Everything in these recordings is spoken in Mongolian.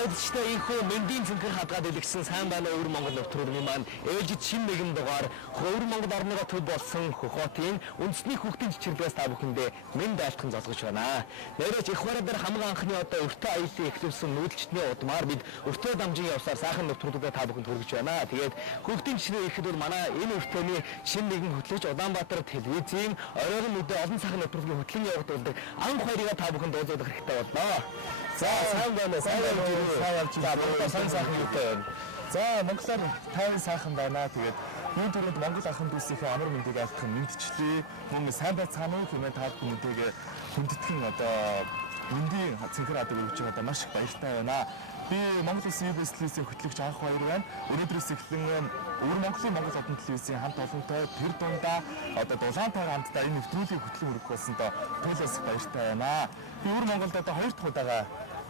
Найдчтай инхүү мэндийн цэнхэр хадгаад илгэсэн сайн байна өвөр Монгол нөтрөлмийн маань ээлжид шин нэгэн дугаар өвөр Монгол орныгоо төв болсон Хөхотын үндэсний хүүхдийн чичирлэгээс та бүхэндээ мэнд айлтхан золгож байна. Нэрэж их бараа дээр хамгийн анхны одоо өртөө аяллаа эхлүүлсэн нүүдэлчний удмаар бид өртөө дамжин явсаар сайхан нөтрөлүүдэд та бүхэнд хүргэж байна. Тэгээд хүүхдийн чичрээ ирэхэд бол манай энэ өртөөний шин нэгэн хөтлөгч Улаанбаатар телевизийн оройн өдөө олон сайхан нөтрөлгийн хөтлөн явагдуулдаг анх хоёрыг та бүхэнд уулзах хэрэгтэй болно. За сайн байна. Сайхан юутай байна. За Монголоор тайван сайхан байна. Тэгээд энэ төрөнд Монгол ахын дүүсийнхээ амар мэндийг айлтхан мэдчлээ. Мөн сайн байцгаана уу хэмээн та бүхэндээ хүндэтгэн одоо мэндийн цэнхэр хадаг өгч байгаа маш их баяртай байна. Би Монгол Улсын UBS телевизийн хөтлөгч анх баяр байна. Өнөөдрөөс эхлэн өвөр Монголын Монгол Одон телевизийн хамт олонтой тэр дундаа одоо дулаантайгаар хамтдаа энэ нэвтрүүлгийг хөтлөн өргөх болсондоо туйлаас баяртай байна. Би өвөр Монголд одоо 2 дахь удаага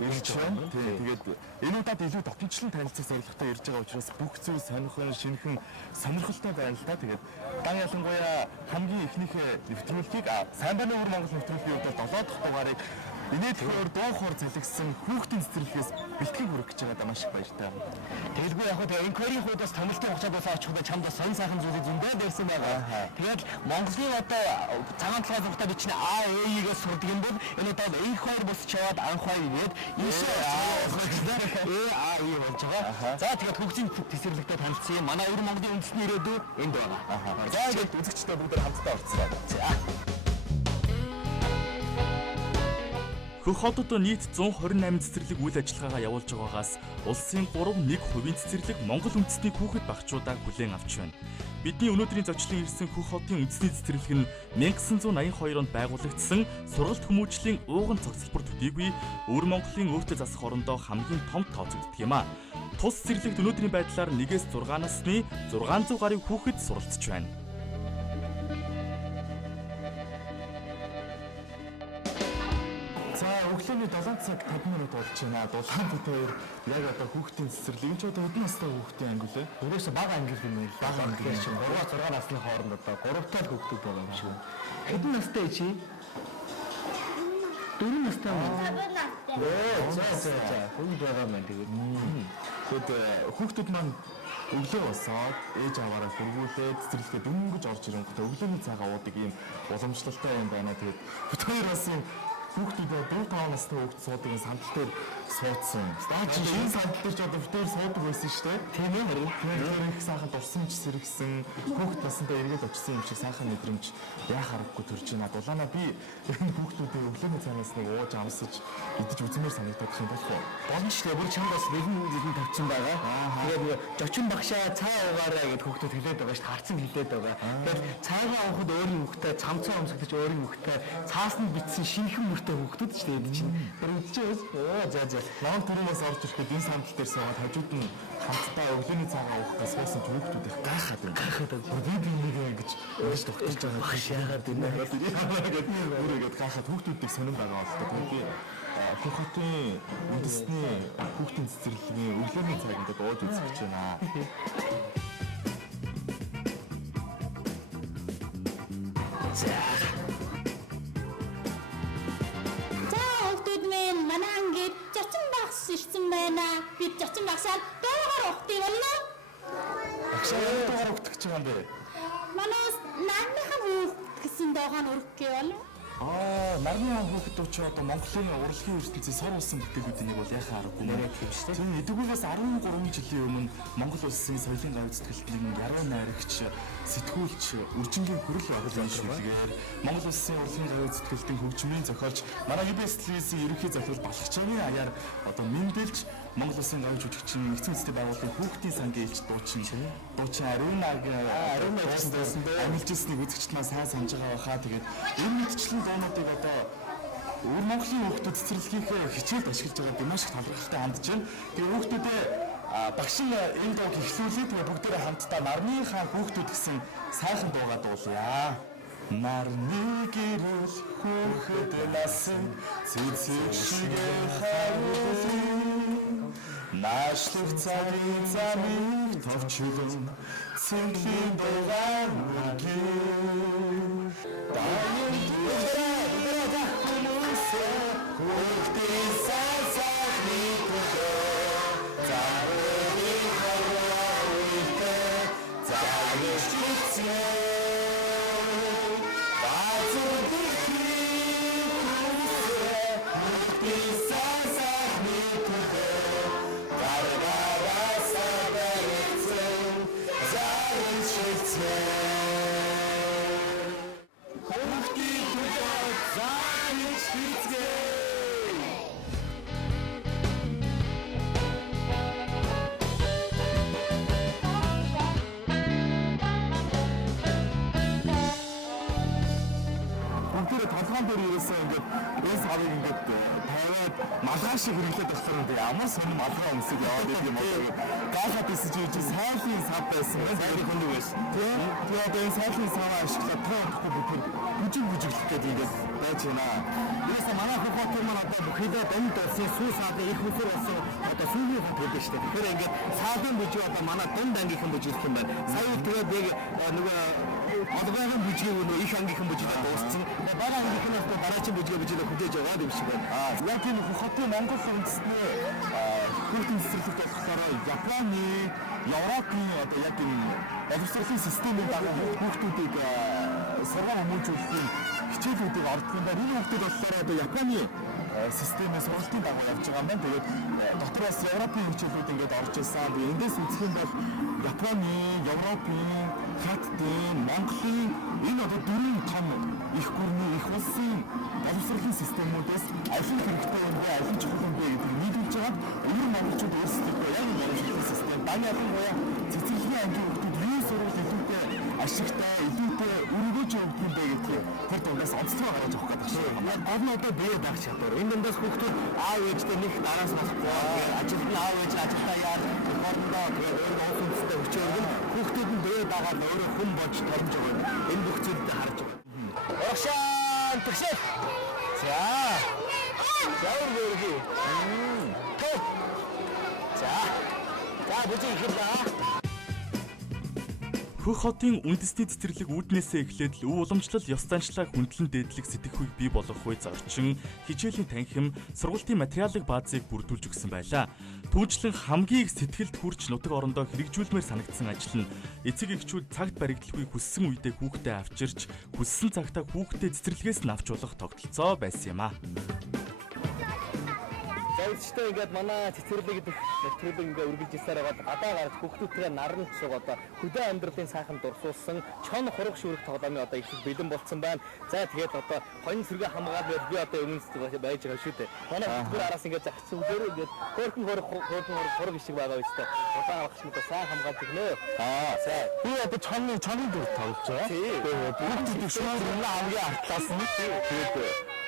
ирж байна. Тэгээд энэ удаад илүү дотнчлон танилцах зорилготой ирж байгаа учраас бүх зүйл сонирхон, шинэхэн, сонирхолтой байна л да. Тэгээд дан ялангуяа хамгийн ихнийхээ нэвтрүүлгийг сайн байна өвөр Монгол нэвтрүүлгийн үед 7 дахь дугаарыг инээдгээр дуухаар залгсан хүүхдийн цэцэрлэгээс бэлтгэн хүргэх гэж байгаадаа маш их баяртай байна. Тэгэлгүй яг хөө энэ хоёрын хувьд бас томилтын хугацаанд бас очихдоо чамд бас сонь сайхан зүйлийг зөндөө дээрсэн байгаа. Тэгээд Монголын одоо цагаан талхай зүгтаа бичнэ АЭ-ийг сурдаг юм бол энэ удаад энэ хоёр бус чаваад анх хоёр ирээд ийшээ АЭ болж байгаа. За тэгээд хүүхдийн цэцэрлэгтэй танилцъя. Манай өвөр Монголын үндэсний ирээдүй энд байгаа. За тэгээд үзэгчдээ бүгд хамтдаа орцгоо. Хөхотод нийт 128 цэцэрлэг үйл ажиллагаагаа явуулж байгаагаас улсын 3.1% цэцэрлэг Монгол үндэсний хүүхэд багчуудаа хүлээн авч байна. Бидний өнөөдрийн зочлон ирсэн Хөхотын үндэсний цэцэрлэг нь 1982 онд байгуулагдсан сургалт хүмүүжлийн ууган цогцлбор төдийгүй өвөр Монголын өөртөө засах орондоо хамгийн том тооцогддог юм а. Тус цэцэрлэгт өнөөдрийн байдлаар 1-6 насны 600 гаруй хүүхэд суралцж байна. Өглөөний 7 цаг 50 минут болж байна. Дулаан дээр яг одоо хүүхдийн цэцэрлэг ч одоо хэдэн настай хүүхдийн анги лээ? Өөрөөсөө бага анги юм уу? Бага анги чинь 3-6 насны хооронд одоо 3 тал хүүхдүүд байгаа юм шиг. Хэдэн настай чи? 4 настай уу? 5 настай. За. Хүн байгаа маань тэгээд. Тэгэд хүүхдүүд маань өглөө босоод ээж аваараа хөргүүлээд цэцэрлэгээ дөнгөж орж ирэнгүүтээ өглөөний цагаа уудаг юм уламжлалтай юм байна. Тэгээд бүтээр бас хүүхдүүдээ 4-5 настай хүүхд суудаг энэ сандал дээр суудсан. Стаач энэ сандал дээр ч одоо бүтээр суудаг байсан шүү дээ. Тийм ээ харин. Тэр их сайхан дурсамж сэргсэн хүүхд насандаа эргээд очсон юм шиг сайхан мэдрэмж яах аргагүй төрж байна. Дулаанаа би энэ хүүхдүүдээ өглөөний цагаас нэг ууж амсаж идэж үзмээр санагдах юм болох уу? Болно ч л бүр чамд бас нэгэн тавьсан байгаа. Тэгээд жочин багшаа цаа уугаараа гэд хүүхдүүд хэлээд байгаа шүү дээ. Харцан хэлээд байгаа. Тэгээд цаагаа уухад өөрийн хүүхдээ цамцаа өмсгөж өөрийн хүүхдээ цаасанд битсэн шинэхэн мөртэй хүүхдүүд ч тэгээд чинь бүр үдчихээс за Ном төрөөс орж ирэхэд энэ сандал дээр суугаад хажууд нь хамтдаа өглөөний цагаа уухаас суусан хүүхдүүд их гайхаад байна. Би нэг ингэж өөрөөс тогтож байгаа багш яагаад энэ үргээд гайхаад хүүхдүүдийг сонирн байгаа болтой. Тэгээд Хөхотын үндэсний хүүхдийн цэцэрлэгийн өглөөний цаг ингээд ууж үзэж байна. Ирсэн байна. Бид зочин багшаар дуугаар ухдаг юм уу? Багшаар дуугаар ухдаг гэж байгаа юм бэ? Манайс нарныхан хүүхд гэсэн дуугаар өргөх гэвэл нарны хүүхдүүд ч одоо Монголын урлагийн ертөнцийн сор улсын бүтээлүүдийн нэг бол яхаа аргагүй нэрээ тийм шүү дээ. Тийм эдгүүгээс 13 жилийн өмнө Монгол улсын соёлын гавь зүтгэлтний яруу найрагч, сэтгүүлч, үржингийн хөрөл байгууллагын шүлгээр Монгол улсын урлагийн гавь зүтгэлтийн хөгжмийн зохиолч манай UBS телевизийн ерөнхий захирал Балхчгийн аяар одоо мэндэлж Монгол улсын гавь жүжигчин нэгдсэн үндэсний байгууллагын хүүхдийн сангийн элч дуучин Ариун гэсэн амжилтсыг үзэгчд маань сайн санаж байгаа байхаа. Тэгээд энэ мэдчлэн дуунуудыг одоо өвөр Монголын хүүхдүүд цэцэрлэгийнхээ хичээлд ашиглаж байгаа маш их талархалтай хандж байна. Тэгээд хүүхдүүдээ багш нь энэ дууг эхлүүлээ. Тэгээд бүгдээрээ хамтдаа нарны хаан хүүхдүүд гэсэн сайхан дуугаа дуулъя. Нарны гэрэл хүүхэд насан цэцэг шиг харуулъя. Наашлах цагийн замыг товчлон цэнхлийн дуугаар үргэлж баян дуугаар хүмүүсээ хүүхдийн сайн сайхны төлөө Бүгдээ толгоон дээр ирсэн ингээд энэ савыг ингээд тавиад малгай шиг хэрэглээд болохоор ингээд ямар сонир малгай өмсөж яваад байдаг юм бол гаахад бисэж ийж сайлын сав байсан. Сайлын хүнд байсан. Тэгээд энэ сайлын саваа ашиглаад тоохгүй бүхэл бүжиглэх гэдэг ингээд байж байна. Яасан манай хөхөт юм одоо бүхэлдээ дамд болсон сүү саадын их хөсөр болсон одоо сүүгийн хот гэдэг шүү дээ. Тэгэхээр ингээд саадын бүжиг одоо манай дунд ангийнхан бүжиглэх юм байна. Сая тэгээд нөгөө одгоогийн бүжгийг нөгөө их ангийнхан бүжиглээд дууссан. Дараа ангийнхан бас дараагийн бүжгээ бүжиглээ хүлээж аваад юм шиг байна. Яг энэ хөхөтийн Монгол үндэсний хөгжлийн цэцэрлэгт болохоор Японы, Европын одоо яг энэ боловсролын системийн дагуу хүүхдүүдийг сургууль хүмүүжүүлэхийн хичээлүүдийг ордог юм байна. Энэ хүүхдүүд болохоор одоо Японы системээс сургалтын дагуу явж байгаа юм байна. Тэгээд дотроос Европын хичээлүүд ингээд орж ирсэн. Эндээс үзэх юм бол Японы, Европын, Хятадын, Монголын энэ одоо дөрвөн том их гүрний их улсын боловсролын системүүдээс аль нь хэрэгтэй юм бэ, аль нь чухал юм бэ гэдгийг нийлүүлж байгаа. Өөр монголчууд өөрсдөө яг энэ боловсролын систем даны ялангуяа цэцэрлэгийн ангийн хүүхдүүд юу сурвал илүүтэй ашигтай, илүүтэй өргөж явагдах юм бэ гэдгийг тэр дундаас онцлогоо гаргаж авах гэдэг шиг. Яг гол нь одоо бие даах чадвар. Энэ дундаас хүүхдүүд аав ээжтэй нэг дараас болохгүй. Ажилтны аав ээж ажилдаа яар хоорондоо өөрөө уус үндэстэй өчөөргөн хүүхдүүд нь бие даагаад өөрөө хүн болж тормж байгаа. Энэ бүх зүйлийг харж байгаа. Ошаан тэгшээ. За. Яургөргий. За. За бүжиг хэлээ. Хөх хотын үндэсний цэцэрлэг үүднээсээ эхлээд л өв уламжлал, ёс заншлаа хүндлэн дээдлэх сэтгэхүйг бий болгох үе зорчин, хичээлийн танхим, сургалтын материалын баазыг бүрдүүлж өгсөн байлаа. Түүнчлэн хамгийн их сэтгэлд хүрч нутаг орондоо хэрэгжүүлмээр санагдсан ажил нь эцэг эхчүүд цагт баригдалгүй хүссэн үедээ хүүхдээ авчирч, хүссэн цагтаа хүүхдээ цэцэрлэгээс нь авч болох тогтолцоо байсан юм а. Заавалчтай ингээд манай цэцэрлэг нэвтрүүлэг ингээд үргэлж ирсээр байгаа гадаа гарч хүүхдүүдтэй наран суугаад хөдөө амьдралын сайхан дурсуулсан чон хураг шүрэг тоглоомын одоо их бэлэн болцсон байна. За тэгээд одоо хонь сэргээ хамгаалаад би одоо өмнөд байж байгаа шүү дээ. Манай хүүхдүүд араас ингээд загцсан үлээр ингээд хөөрхөн хураг шиг байгаа юм шүү дээ. Улаан авахчнуудаа сайн хамгаалж өгнө. Сайн. Би одоо чонны дүр тоглож байгаа. Тэгээд бүгд шүүрэн хамгийн артлаас нь тэгээд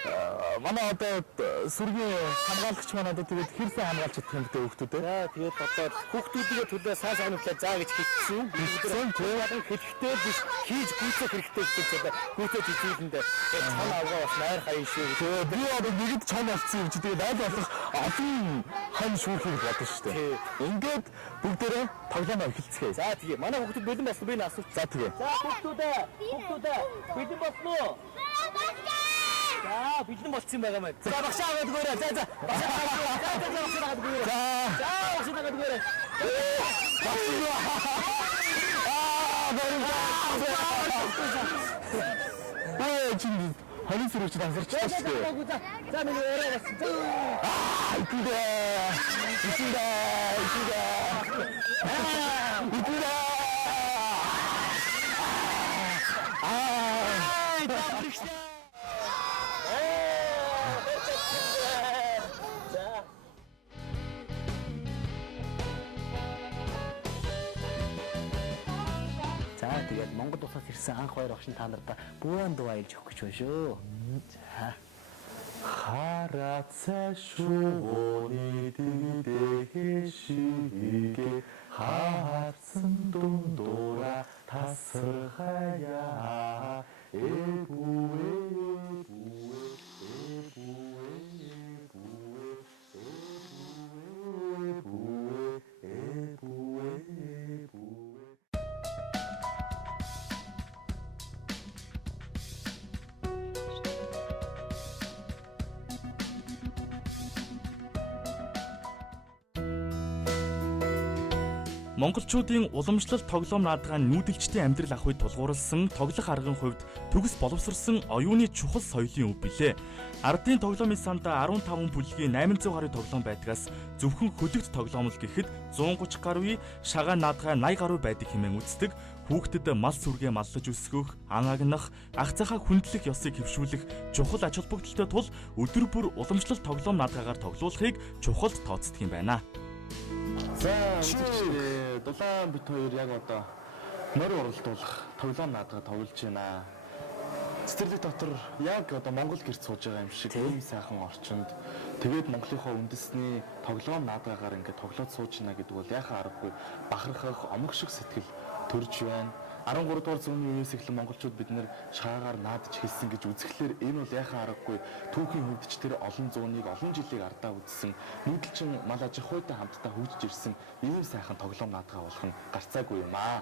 манай одоо сүргийн хамгаалагч манай одоо тэгээд хэрсэн хамгаалж чадах юм гэдэг хүүхдүүд. За тэгээд одоо хүүхдүүдийн төлөө сайн санууллаа заа гэж хэлсэн. Тэгээд хэлэхдээ биш хийж гүйцэх хэрэгтэй гэж одоо гүйцэж хийлэндээ чон авгаа бас найр хаяа шүү. Тэгээд би одоо нэгд чон олцсон юм чи тэгээд аль болох олон хон шүүхийг бодсон шүү дээ. Ингээд бүгдээрээ тоглоом эхэлцгээе. За тэгээ манай хүүхдүүд бэлэн болсон би асуух. За тэгээ. За хүүхдүүдээ бэлэн болсон уу? За бэлэн болцсон байгаа мэн. За багшаа аваад гөрөө. За. Багшаа аваад гөрөө. За багшаа аваад гөрөө. Чин хонь сэрүүч дансарч байна шүү дээ. За нэг өрөө бас. За тэгээд Монгол улсаас ирсэн анх хоёр багш та нартай бүхэн дуу айлж өгөх гэж байна шүү. За. Харацаа шууны дэгэшигээ хаарсан дундуура тасархая монголчуудын уламжлалт тоглоом наадгаан нүүдэлчдийн амьдрал ах үед тулгуурласан тоглох аргын хувьд төгс боловсрсон оюуны чухал соёлын өв билээ. Ардын тоглоомын санд 15 бүлгийн 800 гаруй тоглоом байдгаас зөвхөн хөлөгт тоглоом л гэхэд 130 гаруй, шагаан наадгаа 80 гаруй байдаг хэмээн үздэг. Хүүхдэд мал сүргээ маллаж өсгөх, ан агнах, ах цахаа хүндлэх ёсыг хэвшүүлэх чухал ач холбогдолтой тул өдөр бүр уламжлалт тоглоом наадгаагаар тоглуулахыг чухалд тооцдог юм байна. За үзэгчдээ дулаан бит хоёр яг одоо морь уралдуулах тоглоом наадгаа тоглож байна. Цэцэрлэг дотор яг одоо Монгол гэрт сууж байгаа юм шиг ийм сайхан орчинд тэгээд Монголынхоо үндэсний тоглоом наадгаагаар ингээд тоглоод сууж байна гэдэг бол яхаа аргагүй бахархах, омог шиг сэтгэл төрж байна. 13 дугаар зууны үеэс эхлэн монголчууд бид нэр шаагаарнаадж хэлсэн гэж үзэхлээр энэ бол яхаа аргагүй түүхийн хувьд ч тэр олон зууныг олон жилийг ардаа үзсэн нүүдэлчин мал аж ахуйтай хамтдаа хөгжиж ирсэн ийм сайхан тоглоом наадгаа болох нь гарцаагүй юм аа.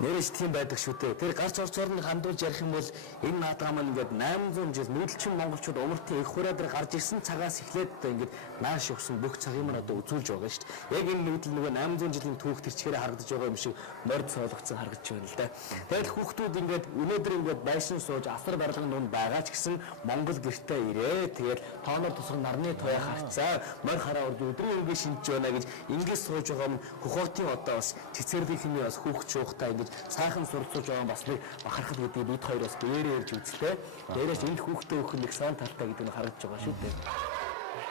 Нэрэж тийм байдаг шүү дээ. Тэр гарч орц орныг хандуулж ярих юм бол энэ наадгаа маань ингээд 800 жил нүүдэлчин монголчууд умартын их хураа дээр гарч ирсэн цагаас эхлээд одоо ингээд нааш явсан бүх цагийг маань одоо үзүүлж байгаа шүү дээ. Яг энэ нүүдэл нөгөө 800 жилийн түүх төрчгээрээ харагдаж байгаа юм шиг морд соолгоцсон харагдаж байна л да. Тэгэл хүүхдүүд ингээд өнөөдөр ингээд байшин сууж асар барилгын дунд байгаа ч гэсэн монгол гэртээ ирээ. Тэгээд тооноор тусгар нарны туяа харцаа морь хараа урд өдрийн ингээд шинж байна гэж ингээд сууж байгаа юм. Хөхөтийн одоо бас цэцэрлэгийн бас хүүхд шуухтай ингээд сайхан сурцуулж байгаа бас нэг бахархал гэдэг бид хоёр бас дээрээ ирж үзлээ. Дээрээс энэ хүүхдээ өгөх нэг сан талтай гэдэг нь харагдаж байгаа шүү дээ.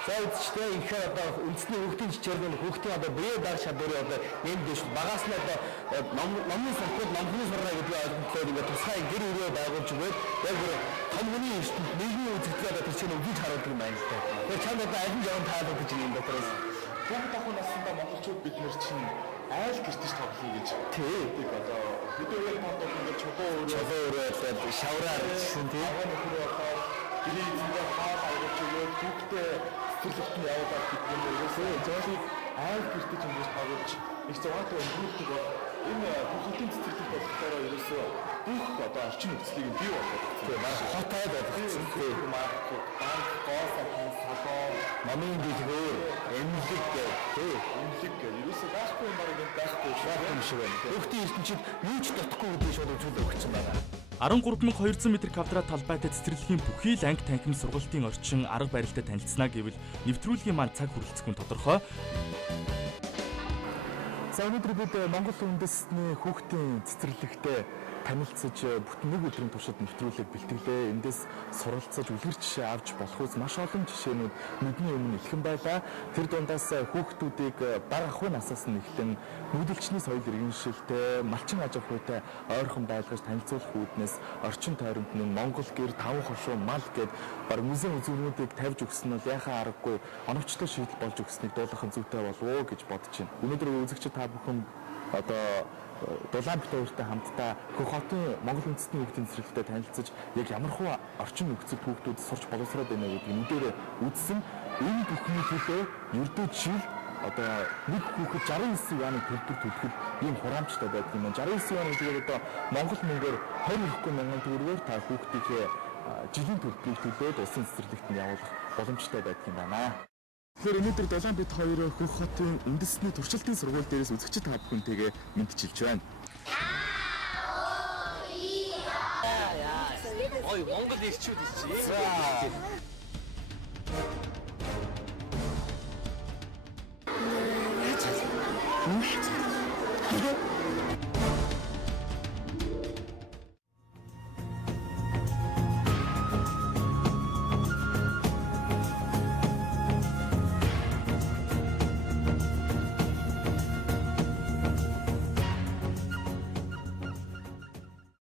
За үзчтэй ихээ одоо үндэсний хүүхдийн чичээрний хүүхдийн одоо бие даах чадварыг одоо нэм дэш багаас нь одоо номын сургууль номхны сургууль гэдэг ойлголтоор ингээд тусгай гэр өрөө байгуулж өгөөд яг том хүний ертөнд нийгмийн үзэгдлээ одоо тэр чинь өгж харуулдаг юм байна л да. Тэр чанд одоо аль нь яван таалагдаж байгаа юм дотроос Бүгд ахуй наснда монголчууд бид нэр чинь айл гэртэж тоглоё гэж тийм одоо хэдийгээр тоглох ингээд чулуу өрөө шавраар гэсэн тийм гэрийн эзэндээ хаал авч өгөөд хүүхдээ цэцэрлэгтэн явуулаад бид нэрээсээ зөөлийг айл гэртэж ингэж тоглож их зовоотой өнгөрүүлдэг бол энэ хүүхдийн цэцэрлэг болохоор ерөөсөө бүх одоо орчин нөхцөлийг нь бий болгох тийм хотой болгосон тийм банк гоосаа салон намын дэлгүүр эмнэлэг эмнэлэг ерөөсөө байхгүй юм байна байхгүй юм шиг байна. Хүүхдийн ертөнцид юу ч дутхгүй гэдэг шууд үзүүлээ өгсөн байна. 13200 м2 талбайтай цэцэрлэгийн бүхий л анги танхим сургалтын орчин арга барилтай танилцсанаа гэвэл нэвтрүүлгийн маань цаг хүрэлцэхгүй тодорхой. За өнөөдөр бид Монгол үндэсний хүүхдийн цэцэрлэгтэй танилцж бүтэн нэг өдрийн туршид нэвтрүүлэг бэлтгэлээ. Эндээс суралцаж үлгэр жишээ авч болох үс маш олон жишээнүүд нүдний өмнө илхэн байлаа. Тэр дундаас хүүхдүүдийг бага ахуй насаас нь эхлэн нүүдэлчний соёл иргэншилтэй, малчин аж ахуйтай ойрхон байлгаж танилцуулах үүднээс орчин тойромтны Монгол гэр таван хошуу мал гэд баг музей үзүүрүүдийг тавьж өгсөн нь яхаа аргагүй оновчтой шийдэл болж өгсөнийг дуулахын зүйтэй болов уу гэж бодож байна. Өнөөдөр үзэгчид та бүхэн одоо дулаан бит хоёртой хамтдаа Хөхөтийн Монгол үндэстний хүүхдийн цэцэрлэгтэй танилцж яг ямархуу орчин нөхцөл хүүхдүүд сурч боловсроод байна гэдгийг нүдэрээ үзсэн. Энэ бүхний төлөө ердөө жил одоо нэг хүүхэд 69 яаны төлбөр төлөхөд ийм хураамжтай байдаг юм. 69 яаны төлбөр одоо Монгол мөнгөөр 20 мянган төгрөгөөр та хүүхдийнхээ жилийн төлбөрийг төлөөд улсын цэцэрлэгт нь явуулах боломжтой байдаг юм байна. Тэгэхээр өнөөдөр Дулаан бит хоёр Хөхөтийн үндэсний туршилтын сургууль дээрээс үзэгчид та бүхэнтэйгээ мэдчилж байна. Ой, Монгол ирчүүд ирчихээ.